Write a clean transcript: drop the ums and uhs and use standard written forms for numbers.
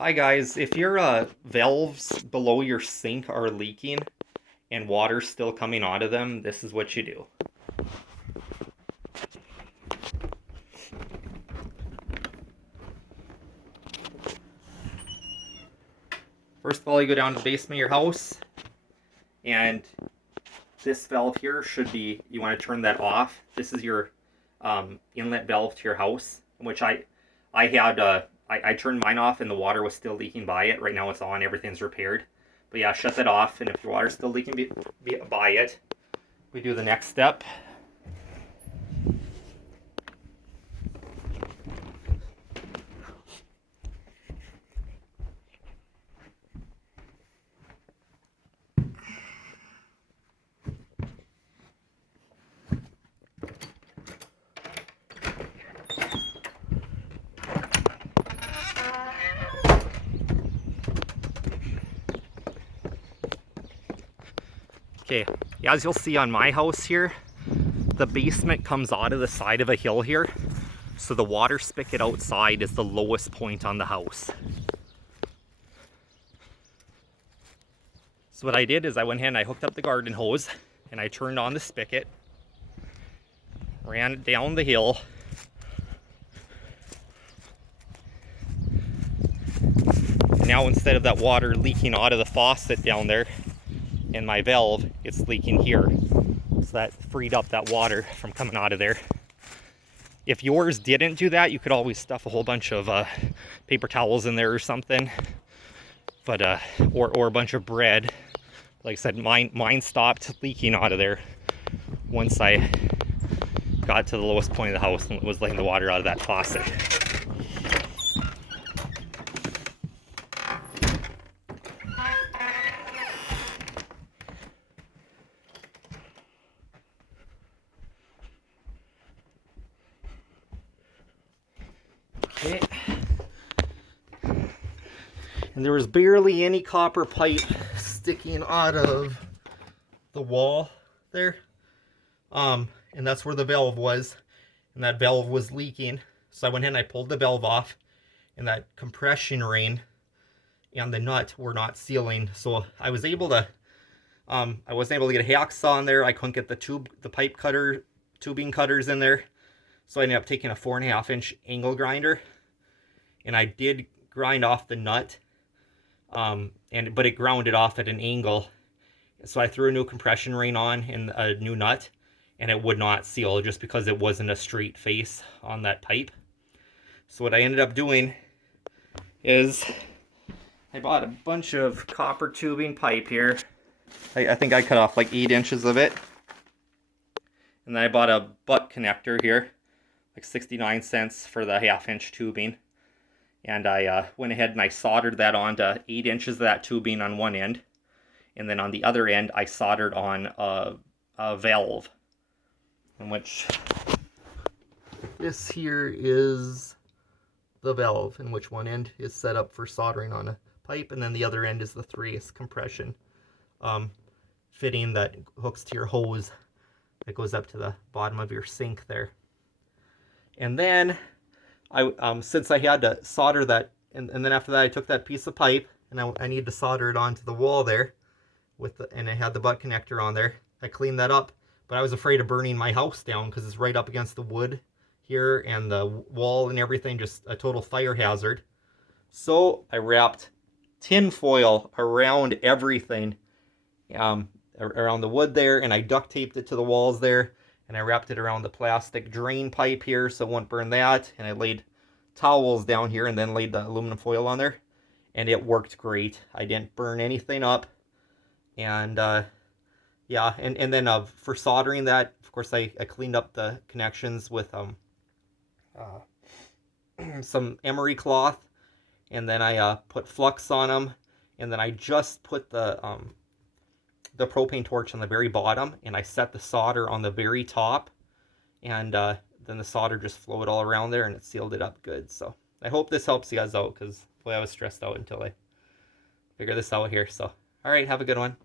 Hi guys, if your valves below your sink are leaking and water's still coming out of them, this is what you do. First of all, you go down to the basement of your house, and this valve here should be, you want to turn that off. This is your inlet valve to your house, which I turned mine off and the water was still leaking by it. Right now it's on, everything's repaired. But yeah, shut that off, and if your water's still leaking by it, we do the next step. Okay, as you'll see on my house here, the basement comes out of the side of a hill here, so the water spigot outside is the lowest point on the house. So what I did is I went ahead and I hooked up the garden hose and I turned on the spigot, ran it down the hill, and now instead of that water leaking out of the faucet down there in my valve, it's leaking here. So that freed up that water from coming out of there. If yours didn't do that, you could always stuff a whole bunch of paper towels in there or something, but or a bunch of bread. Like I said, mine stopped leaking out of there once I got to the lowest point of the house and was letting the water out of that faucet. Okay. And there was barely any copper pipe sticking out of the wall there. And that's where the valve was. And that valve was leaking. So I went in and I pulled the valve off. And that compression ring and the nut were not sealing. So I was able to, I wasn't able to get a hacksaw in there. I couldn't get the pipe cutter, tubing cutters in there. So I ended up taking a 4.5-inch angle grinder, and I did grind off the nut, but it ground it off at an angle. So I threw a new compression ring on and a new nut, and it would not seal just because it wasn't a straight face on that pipe. So what I ended up doing is I bought a bunch of copper tubing pipe here. I think I cut off like 8 inches of it. And then I bought a butt connector here, like 69 cents for the 1/2-inch tubing. And I went ahead and I soldered that onto 8 inches of that tubing on one end. And then on the other end, I soldered on a valve, in which this here is the valve, in which one end is set up for soldering on a pipe, and then the other end is the 3/8 compression fitting that hooks to your hose that goes up to the bottom of your sink there. And then since I had to solder that, and then after that I took that piece of pipe and I need to solder it onto the wall there and I had the butt connector on there. I cleaned that up, but I was afraid of burning my house down because it's right up against the wood here and the wall and everything, just a total fire hazard. So I wrapped tin foil around everything, around the wood there, and I duct taped it to the walls there, and I wrapped it around the plastic drain pipe here so it won't burn that, and I laid towels down here and then laid the aluminum foil on there, and it worked great. I didn't burn anything up. And yeah, and then for soldering that, of course, I cleaned up the connections with some emery cloth, and then I put flux on them, and then I just put the propane torch on the very bottom, and I set the solder on the very top, and then the solder just flowed all around there, and it sealed it up good. So I hope this helps you guys out, because boy, I was stressed out until I figured this out here. So all right, have a good one.